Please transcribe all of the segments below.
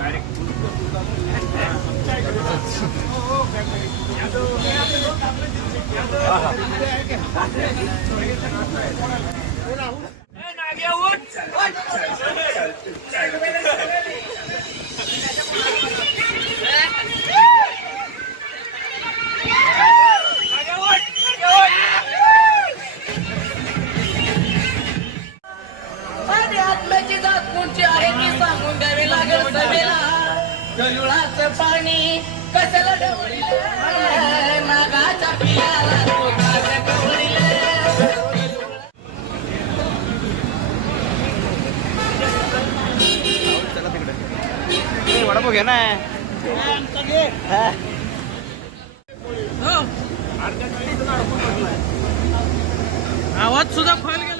Direct हात सुद्धा fall गेला.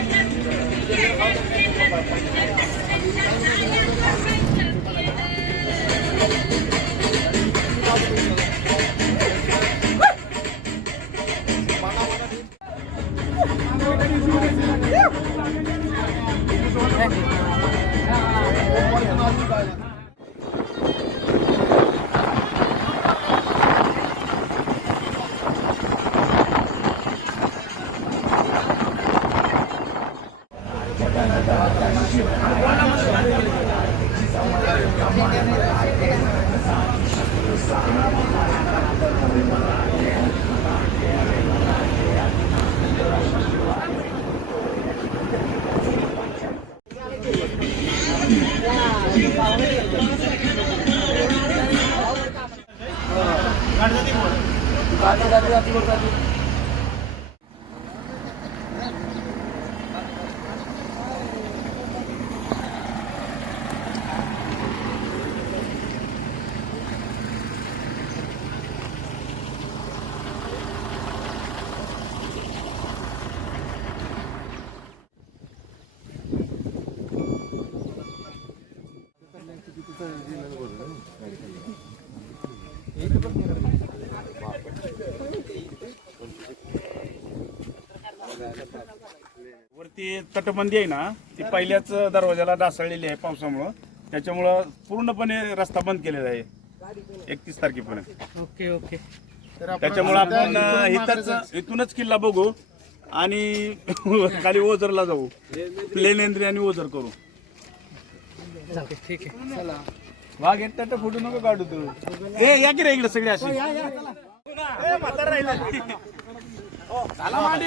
Thank you. dati, dati. तटबंदी आहे ना ती पहिल्याच दरवाजाला डासळलेली आहे पावसामुळं. त्याच्यामुळं पूर्णपणे रस्ता बंद केलेला आहे. एकतीस तारखेपर्यंत. Okay okay. त्याच्यामुळे आपण इथंच इथूनच किल्ला बघू आणि खाली ओझरला जाऊ. प्लेन एंट्री आणि ओझर करू. ठीक आहे. वाघ येत तर फोटो नको काढू तू. ए या की रे इकडे सगळे ए, म्हातारं राहिलं. चला मांडी.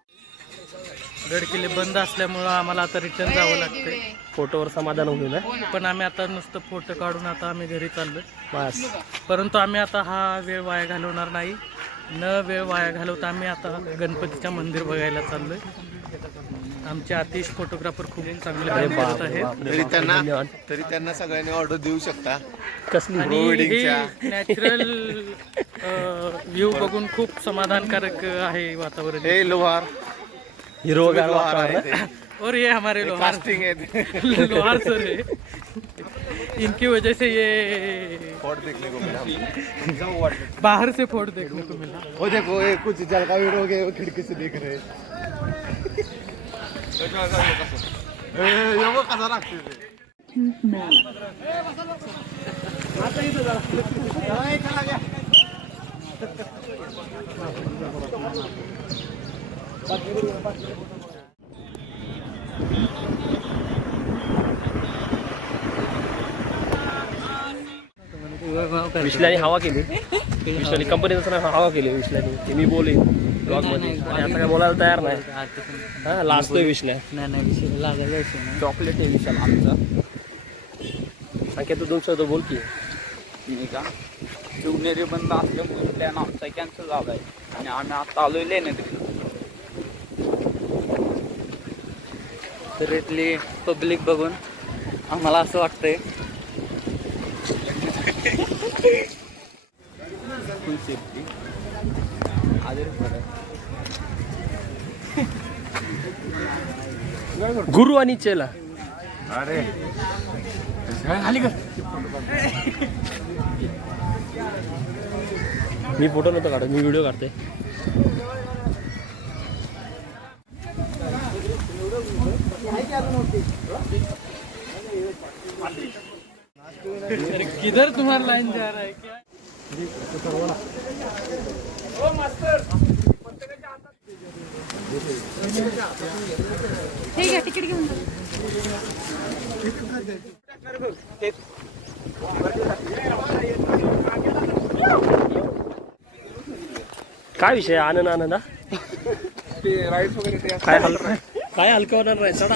गड किल्ले बंद असल्यामुळं आम्हाला आता रिटर्न जावं लागतंय. फोटोवर समाधान होईल पण आम्ही आता नुसतं फोटो काढून आता आम्ही घरी चाललोय. बस. परंतु आम्ही आता हा वेळ वाया घालवणार नाही. न वेळ वाया घालवता आम्ही आता गणपतीच्या मंदिर बघायला चाललोय. आमचे आतिश फोटोग्राफर खूप चांगले काम करत आहेत. तरी त्यांना तरी त्यांना सगळ्यांनी ऑर्डर देऊ शकता. कसली? आणि हे. नॅचरल व्ह्यू बघून खूप समाधानकारक आहे वातावरण. हे लोहार. हिरोगार लोहार आहे वातावरण ते. और ये हमारे लोहार। लोहार सर है। इनकी वजह से ये फोर्ट देखने को मिला बाहर से फोड़ देखने को मिला। वो देखो ये कुछ जलका वीडियो के वो खिड़की से देख रहे हैं. विश्लाने हवा केली. विश्लाने कंपनीचं नाव हवा केली विश्लाने. ते मी बोलेन ब्लॉगमध्ये आणि आता काय बोलायला तयार नाही. हा लाजतोय विश्ल्या चॉकलेट आहे विशाल आमचा. सांगते तू दोन शब्द बोल की. मी का? शिवनेरी बंद असल्यामुळे प्लॅन आमचा कॅन्सल झाला आहे आणि आम्ही आता आलोय लेण्याद्रीला तर इथली पब्लिक बघून आम्हाला असं वाटतंय. सेफ्टी गुरु आणि चेला. मी फोटो नव्हतो काढत मी व्हिडिओ काढते किधर तुम्हारा लाइन जा रहा है क्या? ठीक आहे तिकीट घेऊन. काय विषय आनंद आनंद हा? काय हल काय हलकं होणार नाही? चढा.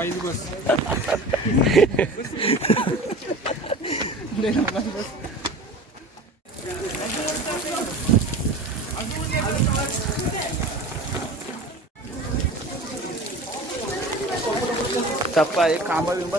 वाईज बस. टप्पा एक खांबा बिंबा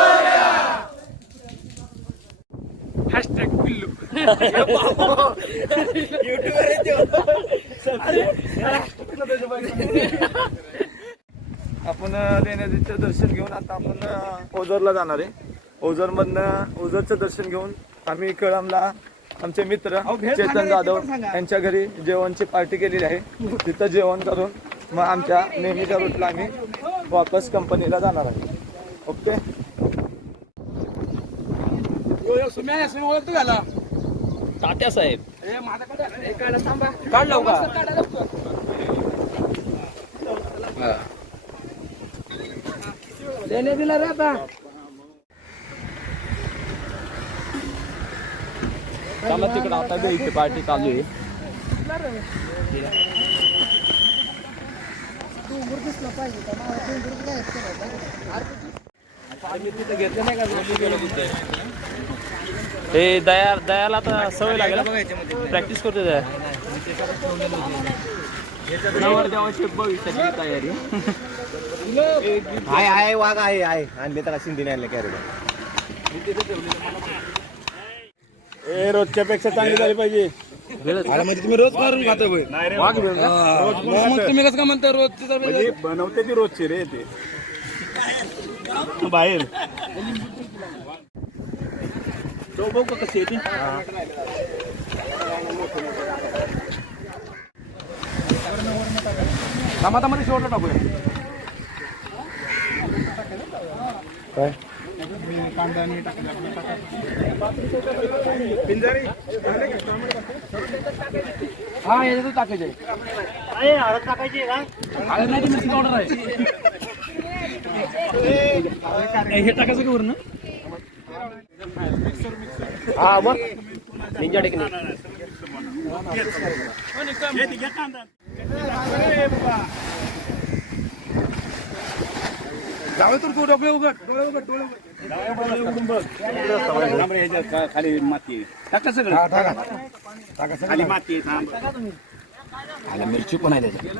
हॅशटॅग पिल्लू आपण लेण्याचं दर्शन घेऊन आता आपण ओझरला जाणार आहे. ओझरमधनं ओझरचं दर्शन घेऊन आम्ही कळमला आमचे मित्र चेतन जाधव यांच्या घरी जेवणची पार्टी केलेली आहे. तिथं जेवण करून मग आमच्या नेहमीच्या रूटला आम्ही वापस कंपनीला जाणार आहे. ओके? तात्या साहेब. काढलो का दिला रे आता. चला तिकडं आता द्यायची पार्टी चालू आहे. हे दया दयाला आता सवय लागेल. प्रॅक्टिस करतो दया भविष्याची तयारी. आहे आहे वाघ आहे आहे. आणले तर शिंदे आणले कॅरेट ए रोजच्या पेक्षा चांगली झाली पाहिजे. म्हणजे तुम्ही रोज करून खातो नाही रे वाघ रोज कोण तुम्ही कसं काय म्हणता रोज म्हणजे बनवते ती रोजची रे ते. बाहेर. तो बघ का कशी येते टमाटामध्ये शेवटला टाकूया पिंजारी हा याच्यातच टाकायचे हळद नाही ती नाही पावडर आहे हे टाकायचं का वरून हा मग निंजा टेक्निक जावे तर तू डोळे उघड डोळे उघड डोळे उघड ह्याच्यात खाली माती. टाका सगळं खाली माती. मिरची पण आहे त्याच्यात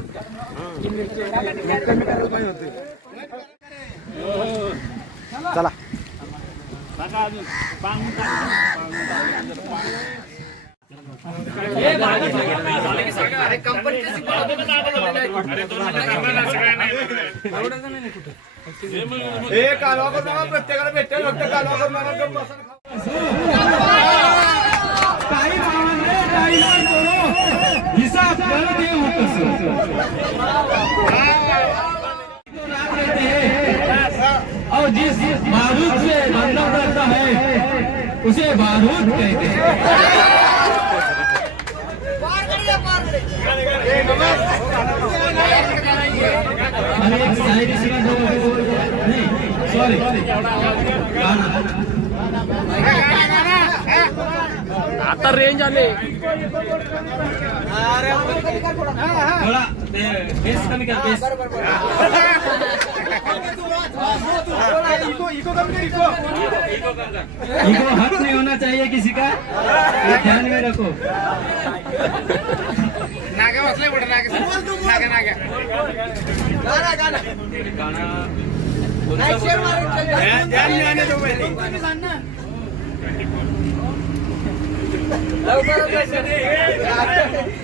चला टाका अजून. पांग टाका. हे कालवा करू नका, प्रत्येकाला भेटेल फक्त कालवा करू नका, जिस बारूद से उसे बारूद कहते हैं। अरे एक शायरी नहीं सॉरी आता रेंज आले. थोड़ा बेस कमी कर बेस इको हक नहीं होना चाहिए किसी का। ये ध्यान में रखो। ध्यान में आने दो पहले.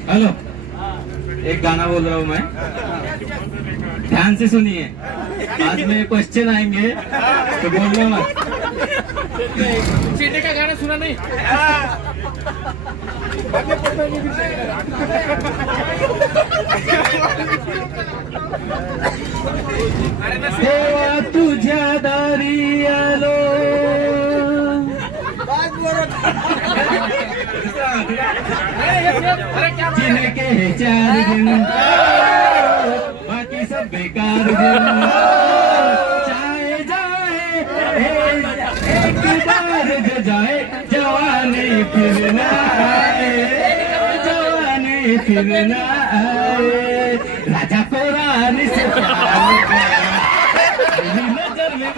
हेलो. एक गाना बोल रहा हूँ मैं. ध्यान से सुनिए. बाद में क्वेश्चन आएंगे तो बोलना मत चीटे का गाना सुना नहीं. देवा तुझ्या दारी आलो. है चार बाकी सब बेकार चाहे जाए एक बार जाए जवानी फिर जवानी फिर राजा को रानी से हो नज़र में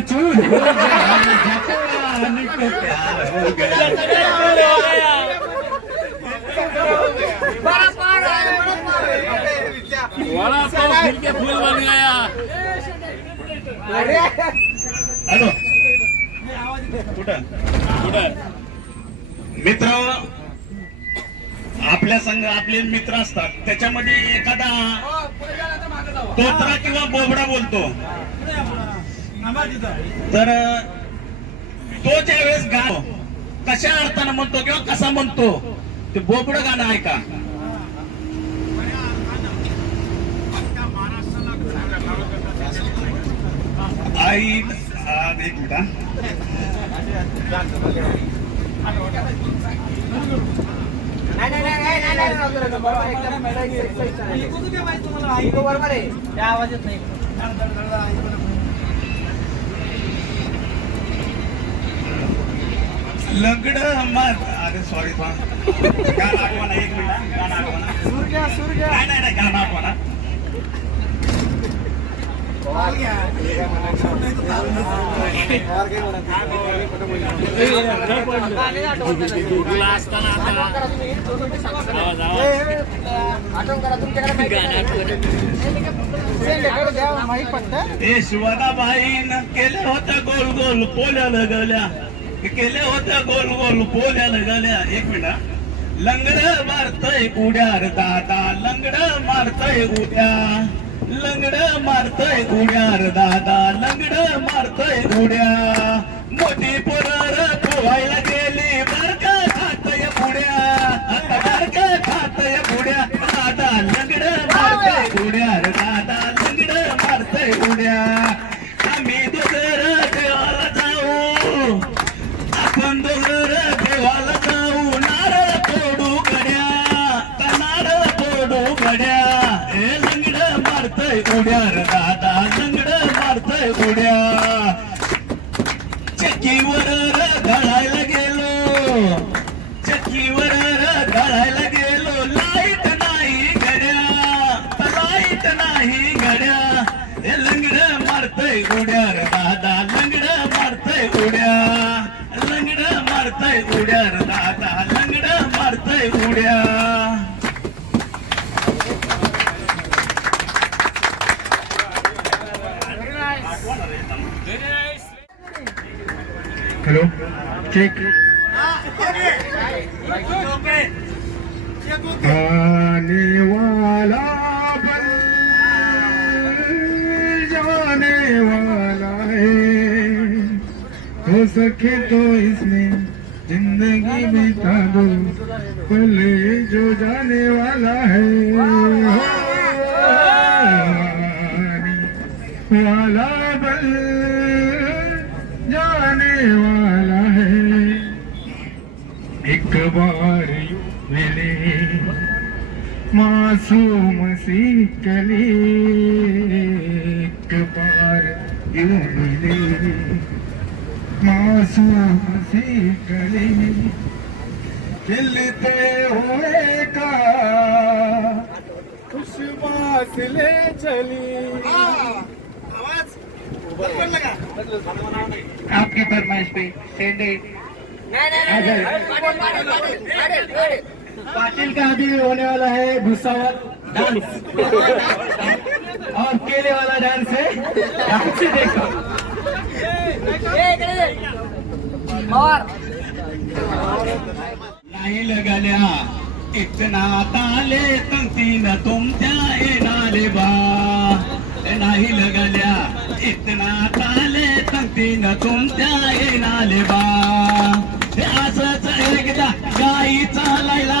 चूर हो गया हो गया हॅलो मित्र आपल्या संघ आपले मित्र असतात. त्याच्यामध्ये एखादा तोत्रा किंवा बोबडा बोलतो. तर तो ज्या वेळेस कशा अर्थानं म्हणतो किंवा कसा म्हणतो ते बोबड गाणं ऐका आई आ, एक मिनिट आवाजात नाही मार. अरे सॉरी गाणं आठवा ना एक मिनिट. गाणं आठवा ना. नाही नाही नाही गाणं आठवा ना. केल्या होत्या गोल गोल पोल्या लगल्या केल्या होत्या गोल गोल बोल्या लगल्या एक मिनिट लंगड मारतय उड्या दादा लंगड मारतय उड्या. लंगड मारतय उड्या दादा लंगड मारतय उड्या. मोठी पोरार पोहायला मारतय उड्या रे दादा लंगड मारतय उड्या लंगड मारतय उड्या रे दादा लंगड मारतय उड्या हेलो चेक सके तो इसमें जिंदगी बिता दो पल जो जाने वाला है। वाला बल जाने वाला है। एक बार मिले मासूम सी कली। एक बार यू मिले मासूम सी कली खिलते हुए का खुश ले चली आपकी फरमाइश पे सेंडे पाटिल का अभी होने वाला है भूसावल डांस और केले वाला डांस है डांस देखो नाही लगाल्या इतना ताले तंतीन तुमच्या येणाले बा. नाही लगाल्या इतना ताले तंतीन तुमच्या येणाले बा. हे असंच एकदा गाई चालायला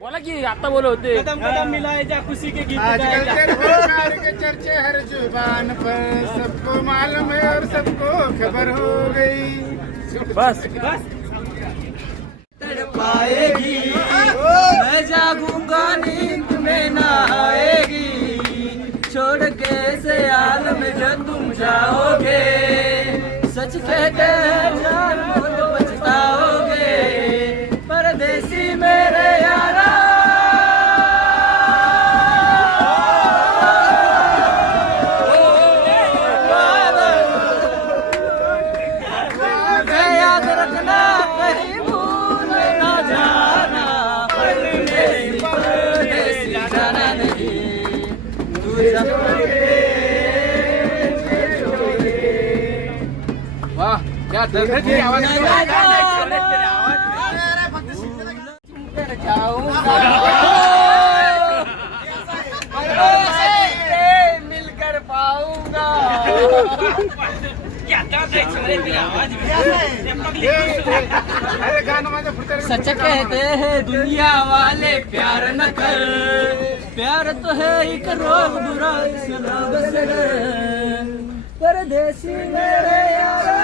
बोला की आता बोलो होते कदम कदम मिलाए जा खुशी के गीत आजकल गाए जा। तेरे प्यार के चर्चे हर ज़ुबान पर सबको मालूम है और सबको खबर हो गई। बस। बस पाएगी मैं जागूँगा नींद में ना आएगी छोड़ के से आलम जो तुम जाओगे सच कहते हैं माझ्या पुढच्या सच कहते हैं, दुनिया वाले प्यार न कर। प्यार तो है एक रोग, बुरा इस रोग से परदेसी मेरे यारा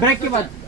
सगळ्यांनी व्यवस्थित